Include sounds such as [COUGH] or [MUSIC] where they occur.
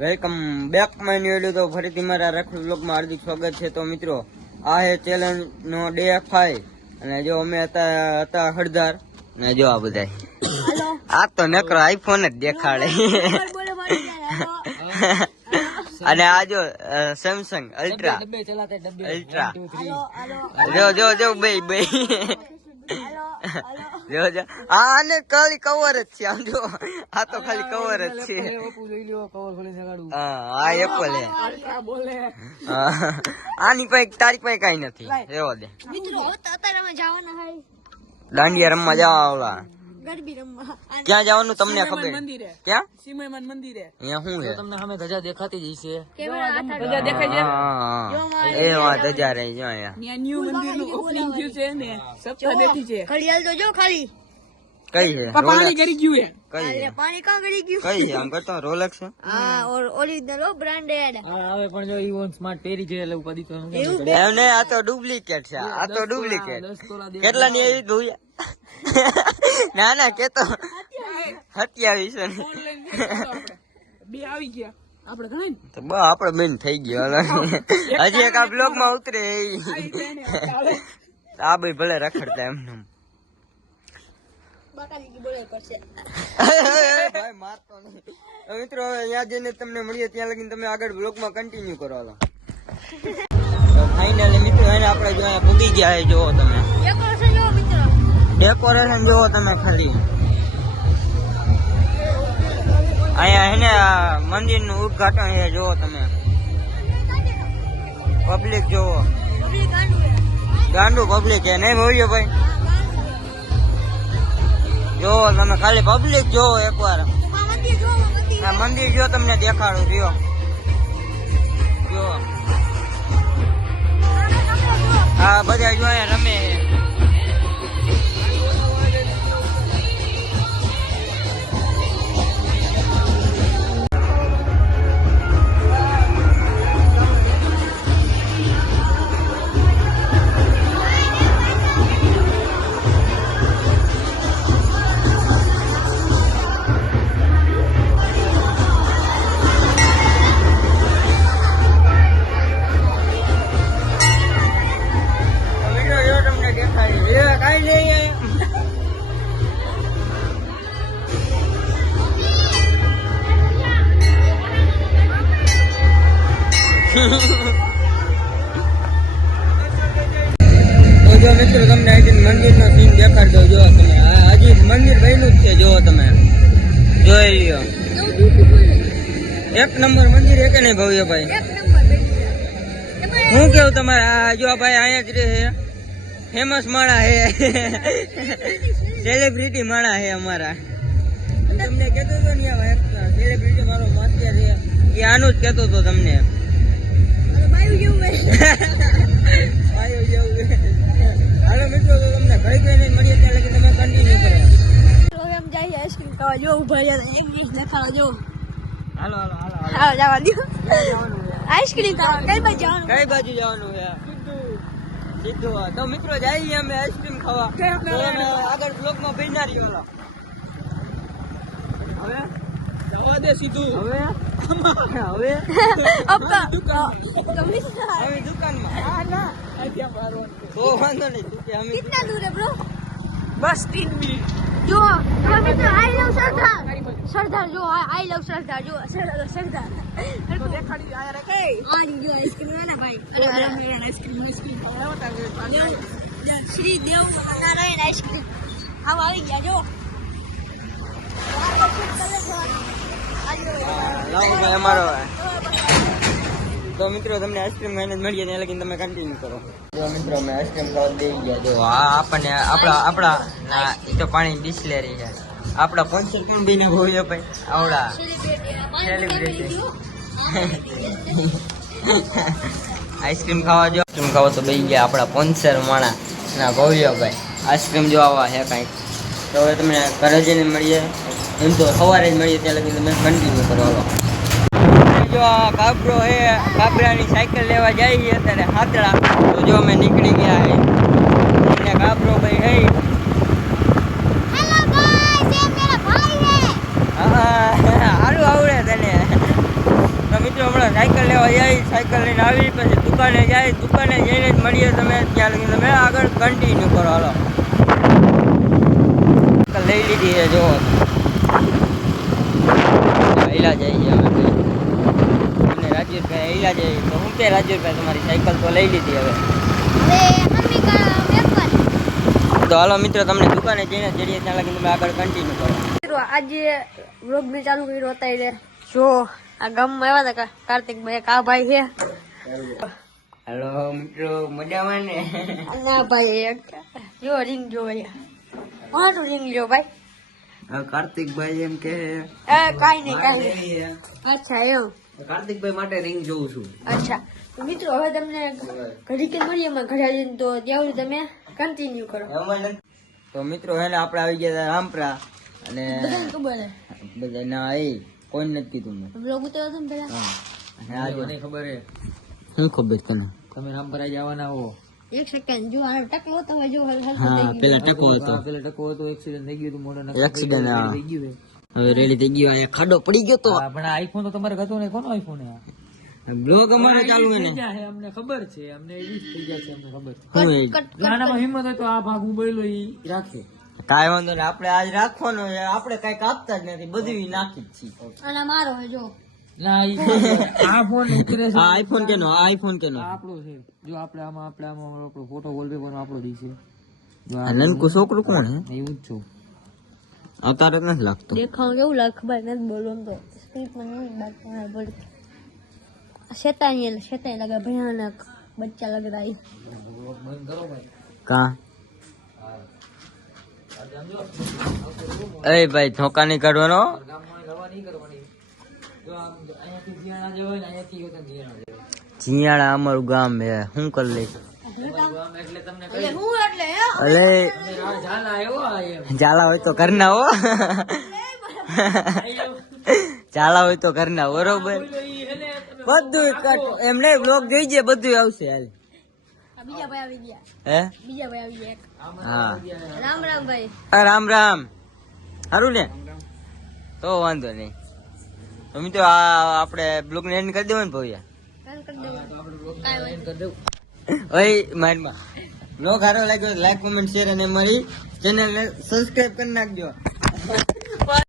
Welcome back my new video. તો ફરીથી મારા રખડ બ્લોગમાં હાર્દિક સ્વાગત છે. તો મિત્રો આ હે ચેલેન્જનો ડે ફાઈવ અને જો અમે હતા હતા હળદાર. ને જો આ બધા. આ તો નકરો આઈફોન જ દેખાડે. [LAUGHS] અને આ જો સેમસંગ અલ્ટ્રા અલ્ટ્રા જો જો જો બે બે જો જો. આને ખાલી કવર જ છે આમ જો. આ તો ખાલી કવર જ છે. હા એપલ આની પાસે તારી પાસે કઈ નથી. રેવા દે. મિત્રો અત્યારે અમે જવાના હોય. દાંડિયા રમવા જવા આવલા. ગરબી રમવા ક્યાં જવાનું તમને ખબર? ક્યાં? સિમયમાન મંદિરે. અહીંયા શું છે? તમને સામે ધજા દેખાતી જ હશે. કેમેરા હાથ હા, હા. એ વાત હજાર રહી જો અહીંયા. ન્યુ મંદિરનું ઓપનિંગ થયું છે ને સપ્તાહ બેઠી છે. ઘડિયાળ તો જો ખાલી. કઈ છે? પાણી ગરી ગયું હે કઈ છે? પાણી કાં ગળી ગયું? કઈ છે? આમ કરતો રોલેક્સ હા ઓર ઓરિજિનલ ઓ બ્રાન્ડેડ હા હવે પણ જો ઈવોન સ્માર્ટ પહેરી છે એટલે ઉપાધિ તો એમ નહીં આ તો ડુપ્લિકેટ છે આ તો ડુપ્લિકેટ દસ તોલા દે કેટલા ની [LAUGHS] ના ના કેતો. સત્યાવીસ ને. બે આવી ગયા. આપણે ગણાય તો બસ આપડે બેન થઈ ગયો. હાલો. હજી એક આ બ્લોગમાં ઉતરે આ ભાઈ [LAUGHS] ભલે રખડતા પડશે ભાઈ મારતો નહીં. મિત્રો અહીંયા જઈને તમને મળીએ ત્યાં લગીને તમે આગળ બ્લોગમાં કન્ટિન્યુ કરો હાલો. ફાઇનલી મિત્રો એને આપણે જો અહીંયા પૂગી ગયા છે જોવો તમે. ડેકોરેશન જોવો તમે ખાલી. અહીંયા આ મંદિરનું ઉદ્ઘાટન છે જોવો તમે. પબ્લિક જોવો ગાંડુ ગાંડું પબ્લિક છે નહીં બોલ્યો ભાઈ? જોવો તમે ખાલી પબ્લિક જોવો એકવાર. આ મંદિર જો આ મંદિર જો તમને દેખાડું જો. જો. આ બધા જો અહીંયા રમે. જો મિત્રો તમને આજે મંદિરનો સીન દેખાડ જો તમે આ હજી મંદિર બન્યું જ છે જો તમે. જોઈ લ્યો. એક નંબર મંદિર એક નહીં ભવ્ય ભાઈ? હું કેવું તમારે? આ જો ભાઈ અહીંયા જ રહે છે. ફેમસ માળા હે. સેલિબ્રિટી માળા હે અમારા. તમને કહેતો હતો ને સેલિબ્રિટી મારો માત્યા છે. એ આનું જ કહેતો હતો તમને. બાયું જેવું આયો જેવું. હાલો મિત્રો તો તમને ઘડી ઘડી મળીએ ત્યાં લગી તમે કન્ટિન્યુ કરો. એમ આઈસ્ક્રીમ ખાવા. જો ઊભા રહ્યા એક દેખાડો જો. હાલો હાલો હાલો હાલો. જવા દો આઈસ્ક્રીમ ખાવા. કઈ બાજુ જવાનું? કઈ બાજુ જવાનું છે? સીધું તો મિત્રો જઈએ અમે આઈસ્ક્રીમ ખાવા. આગળ બ્લોકમાં બિના રહ્યો હવે? આવવા દે સીધું. હવે? હવે? [LAUGHS] હવે દુકાનમાં. હા ના. ત્યાં મારો તો વાંધો નહીં તું કે અમે કેટલા દૂર હે બ્રો બસ 3 મિનિટ. જો તમે તો આઈ લવ સરદાર સરદાર જો આઈ લવ સરદાર જો સરદાર સરદાર દેખાડી આયા રે આની જો આઈસ્ક્રીમ ને ભાઈ. અરે અરે મેરા આઈસ્ક્રીમ આઈસ્ક્રીમ આવો તારે શ્રી દેવ નારાયણ આઈસ્ક્રીમ આવ આવી ગયા જો. લાવો ભાઈ અમારો તો મિત્રો તમને આઈસ્ક્રીમ ખાઈને જ મળીએ ત્યાં લગીને તમે કન્ટિન્યુ કરો. જો મિત્રો અમે આઈસ્ક્રીમ ખાવા દઈ ગયા જો આ આપણને આપણા આપણા ના એ તો પાણી બિસ્લેરી છે. આપણા પંચર કોણ બીના ભોય ભાઈ. આવડા. સેલિબ્રિટી આઈસ્ક્રીમ [LAUGHS] ખાવા જો. આઈસ્ક્રીમ ખાવા તો બેસી ગયા આપણા પંચર માણા ના ભવ્યભાઈ આઈસ્ક્રીમ જો આવા હે કાંઈક. તો હવે તમને ઘરે જઈને મળીએ. એમ તો સવારે જ મળીએ ત્યાં લગી તમે કન્ટિન્યુ કરવાનો જો આ કાબરો એ કાબરાની સાયકલ લેવા જાય છે અત્યારે હાતળા તો જો અમે નીકળી ગયા હે અને કાબરો ભાઈ હે હારું આવડે તને તો મિત્રો હમણાં સાયકલ લેવા જાય સાયકલ લઈને આવી પછી દુકાને જાય દુકાને જઈને જ મળીએ તમે ત્યાં લગી તમે આગળ કન્ટિન્યુ કરો હાલો લઈ લીધી છે જો હેલા જઈએ અમે. અને રાજવીરભાઈ હેલા જઈએ તો હું કે રાજવીરભાઈ તમારી સાયકલ તો લઈ લીધી હવે. કા તો હાલો મિત્રો તમને દુકાને જઈને જઈએ ત્યાં લગી તમે આગળ કન્ટિન્યુ કરો. મિત્રો આજે વ્લોગ બી ચાલુ કર્યો અત્યારે જો આ ગામમાં આવ્યા હતા કાર્તિક કાર્તિકભાઈ એક આ ભાઈ છે. હેલો મિત્રો મજામાં ને? ના ભાઈ એક જો રિંગ જો ભાઈ મારું રિંગ લ્યો ભાઈ? કાર્તિકભાઈ એમ કે એ કાઈ નહીં કાઈ નહીં અચ્છા એમ કાર્તિકભાઈ માટે રિંગ જોઉં છું. અચ્છા. મિત્રો હવે તમને ઘડી કે મળીએ એમાં આવીને તો ત્યાં તમે કન્ટિન્યુ કરો. તો મિત્રો હે ને આપણે આવી ગયા હતા રામપરા અને ખબર બધા ના એ કોઈ નથી કીધું મેં. બ્લોગ ઉતાર્યો હતો ને પેલા હા ખબર હે. શું ખબર તને? તમે રામપરા જવાના હો. એક સેકન્ડ જો આનો ટકલો તો જો હલ હલ હા પેલા ટકો હતો. પેલા ટકો હતો એક્સિડન્ટ થઈ ગયું હતું મોટો Accident, થઈ ગયું હવે રેડી થઈ ગયો આ ખાડો પડી ગયો તો. પણ આઈફોન તો તમારે હતો ને કોનો આઈફોન બ્લોગ અમારો ચાલુ હે અમને ખબર છે અમને એવી થઈ જશે અમને ખબર છે. શું એ? કટ નાનામાં હિંમત હોય તો આ ભાગ ઈ રાખે. કાંઈ વાંધો નહીં આપણે આજ રાખવાનો છે આપણે કંઈક આપતા જ નથી બધું નાખી જ છીએ. અને મારો જો. ના ઈ ઉતરે છે. આ આઈફોન કેનો આ આઈફોન કેનો? આપણો છે. જો આપણે આમાં આપણે આમાં આપણો ફોટો વોલપેપર આપણો દી છે. નનકુ છોકરું કોણ હે? એવું જ છું. અતારે નથી લાગતું. દેખાવ કેવું લાગે ખબર નથી તો. નહીં શેતાની શેતાની લગે ભયાનક બચ્ચા લગ રહા કા? એ ભાઈ ધોકા નહીં કાઢવાનો ગામમાં દવા નહીં કરવાની? જીયાણા અમારું ગામ હે શું કરી લઈશ? ઝાલા હોય તો કરના હો. ઝાલા હોય તો કરના બરોબર. બધું એમને બ્લોગ જઈ જાય બધું આવશે હાલ. રામ રામ સારું ને? તો વાંધો નહીં. તો આ આપણે બ્લોગ ને એન્ડ કરી દેવો ને ભવ્યા ઓય, મારમાં. બ્લોગ સારો લાગ્યો લાઈક કોમેન્ટ શેર અને મારી ચેનલ ને સબસ્ક્રાઇબ કરી નાખજો.